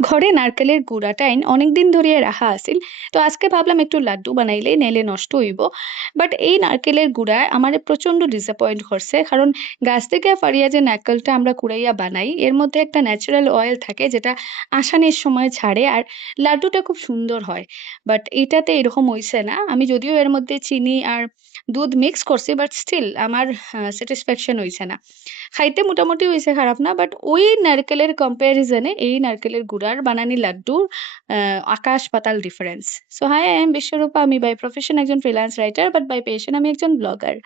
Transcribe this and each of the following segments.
ঘরে নারকেলের গুড়াটা অনেকদিন ধরিয়া রাখা আছিল। তো আজকে ভাবলাম একটু লাড্ডু বানাইলে নাইলে নষ্ট হইব। বাট এই নারকেলের গুড়ায় আমারে প্রচন্ড ডিসঅ্যাপয়েন্ট করছে, কারণ গাছ থেকে ফাড়িয়া যে নারকেলটা আমরা কুড়াইয়া বানাই এর মধ্যে একটা ন্যাচারাল অয়েল থাকে যেটা আসানের সময় ছাড়ে, আর লাড্ডুটা খুব সুন্দর হয়। বাট এটাতে এরকম হইছে না। আমি যদিও এর মধ্যে চিনি আর দুধ মিক্স করছি, বাট স্টিল আমার স্যাটিসফ্যাকশন হইছে না। খাইতে মোটামুটি হইছে, খারাপ না। বাট ওই নারকেলের কম্প্যারিজনে এই নারকেলের গুড়ার বানানি লাড্ডুর আকাশ পাতাল difference. So hi, I am Bishwarupa. আমি বাই প্রফেশন একজন freelance writer, but by passion আমি একজন ব্লগার।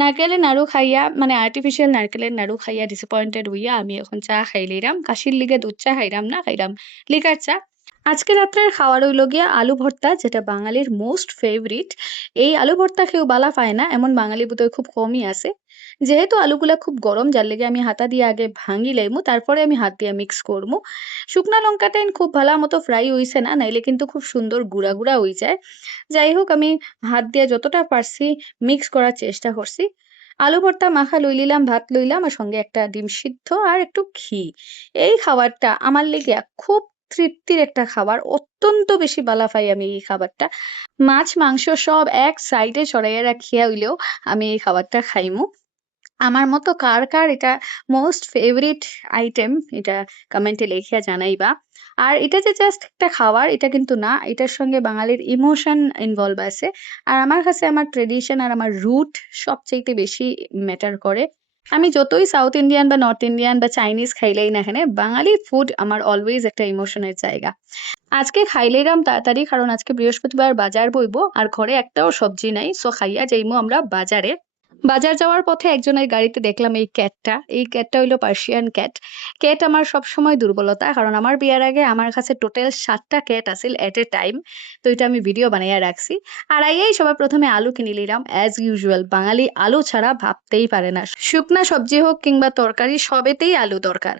নারকেলের নাড়ু খাইয়া, মানে আর্টিফিশিয়াল নারকেলের নাড়ু খাইয়া ডিসঅ্যাপয়েন্টেড হইয়া আমি এখন চা খাইলিরাম। কাশির লিগে দুধ চা খাইরাম না, খাইরাম লিকার চা। আজকে রাত্রের খাওয়ার হইল গিয়া আলু ভর্তা, যেটা বাঙালির মোস্ট ফেভারিট। এই আলু ভর্তা কেউ বালা পায় না এমন বাঙালি বোধহয় খুব কমই আছে। যেহেতু আলুগুলা খুব গরম, যার লেগে আমি হাতা দিয়ে আগে ভাঙি লাইমু, তারপরে আমি হাত দিয়ে মিক্স করমু। শুকনা লঙ্কাটা খুব ভালো মতো ফ্রাই হইছে না, নাইলে কিন্তু খুব সুন্দর গুঁড়া গুঁড়া হয়ে যায়। যাই হোক, আমি হাত দিয়ে যতটা পারছি মিক্স করার চেষ্টা করছি। আলু ভর্তা মাখা লই লিলাম, ভাত লইলাম, আর সঙ্গে একটা ডিম সিদ্ধ আর একটু ঘি। এই খাবারটা আমার লেগে খুব তৃপ্তির একটা খাবার। অত্যন্ত বেশি বালা পাই আমি এই খাবারটা। মাছ মাংস সব এক সাইডে সরাইয়া রাখিয়া হইলেও আমি এই খাবারটা খাইমু। আমার মতো কার কার এটা মোস্ট ফেভারিট আইটেম, এটা কমেন্টে লিখিয়া জানাইবা। আর এটা যে জাস্ট একটা খাবার এটা কিন্তু না, এটার সঙ্গে বাঙালির ইমোশন ইনভলভ আছে। আর আমার কাছে আমার ট্রেডিশন আর আমার রুট সবচাইতে বেশি ম্যাটার করে। আমি যতই সাউথ ইন্ডিয়ান বা নর্থ ইন্ডিয়ান বা চাইনিজ খাইলেই না কেন, বাঙালি ফুড আমার অলওয়েজ একটা ইমোশনের জায়গা। আজকে খাইলেইরাম তাড়াতাড়ি, কারণ আজকে বৃহস্পতিবার বাজার বইবো আর ঘরে একটাও সবজি নাই। সো খাইয়া যাইমু আমরা বাজারে। বাজার যাওয়ার পথে একজনের গাড়িতে দেখলাম এই ক্যাটটা। এই ক্যাটটা হইলো পার্সিয়ান ক্যাট। ক্যাট আমার সবসময় দুর্বলতা, কারণ আমার বিয়ার আগে আমার কাছে টোটাল ৭টা ক্যাট আছিল এট এ টাইম। তো এটা আমি ভিডিও বানাইয়া রাখছি। আর আইয়াই সবার প্রথমে আলু কিনে নিলাম। অ্যাজ ইউজুয়াল বাঙালি আলু ছাড়া ভাবতেই পারে না। শুকনা সবজি হোক কিংবা তরকারি, সবেতেই আলু দরকার।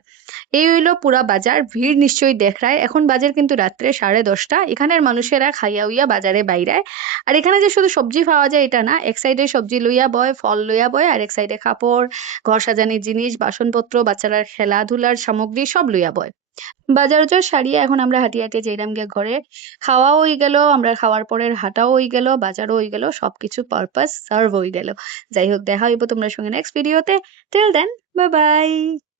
এই হইলো পুরা বাজার। ভিড় নিশ্চয়ই দেখায়। এখন বাজার কিন্তু রাত্রে 10:30। এখানের মানুষেরা খাইয়া উইয়া বাজারে বাইরায়। আর এখানে যে শুধু সবজি পাওয়া যায় এটা না, এক সাইডে সবজি লইয়া বয়, ফল লইয়া বয়, আর এক সাইডে কাপড়, ঘর সাজানির জিনিস, বাসনপত্র, বাচ্চারার খেলাধুলার সামগ্রী সব লইয়া বয়। বাজার সারিয়ে এখন আমরা হাঁটিয়ে হাঁটিয়ে যাইরাম গিয়া ঘরে। খাওয়াও হই গেল, আমরা খাওয়ার পরের হাঁটাও হই গেল, বাজারও হই গেল, সবকিছু পারপাস সার্ভ হই গেল। যাই হোক, দেখা হইব তোমরা সঙ্গে নেক্সট ভিডিওতে। Till then, bye by.